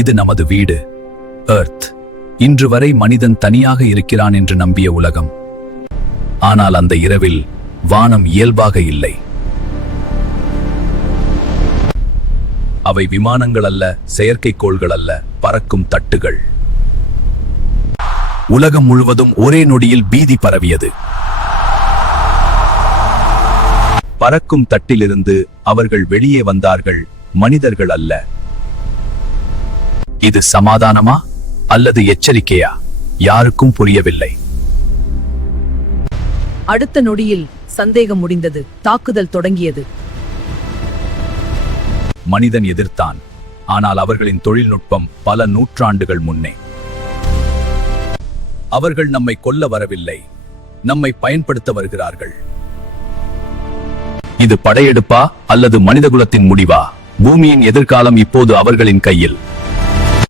இது நமது வீடு, எர்த். இன்று வரை மனிதன் தனியாக இருக்கிறான் என்று நம்பிய உலகம். ஆனால் அந்த இரவில் வானம் இயல்பாக இல்லை. அவை விமானங்கள் அல்ல, செயற்கைக்கோள்கள் அல்ல, பறக்கும் தட்டுகள். உலகம் முழுவதும் ஒரே நொடியில் பீதி பரவியது. பறக்கும் தட்டிலிருந்து அவர்கள் வெளியே வந்தார்கள், மனிதர்கள் அல்ல. இது சமாதானமா அல்லது எச்சரிக்கையா? யாருக்கும் புரியவில்லை. அடுத்த நொடியில் சந்தேகம் முடிந்தது. தாக்குதல் தொடங்கியது. மனிதன் எதிர்த்தான், ஆனால் அவர்களின் தொழில்நுட்பம் பல நூற்றாண்டுகள் முன்னே. அவர்கள் நம்மை கொல்ல வரவில்லை, நம்மை பயன்படுத்த வருகிறார்கள். இது படையெடுப்பா அல்லது மனிதகுலத்தின் முடிவா? பூமியின் எதிர்காலம் இப்போது அவர்களின் கையில்.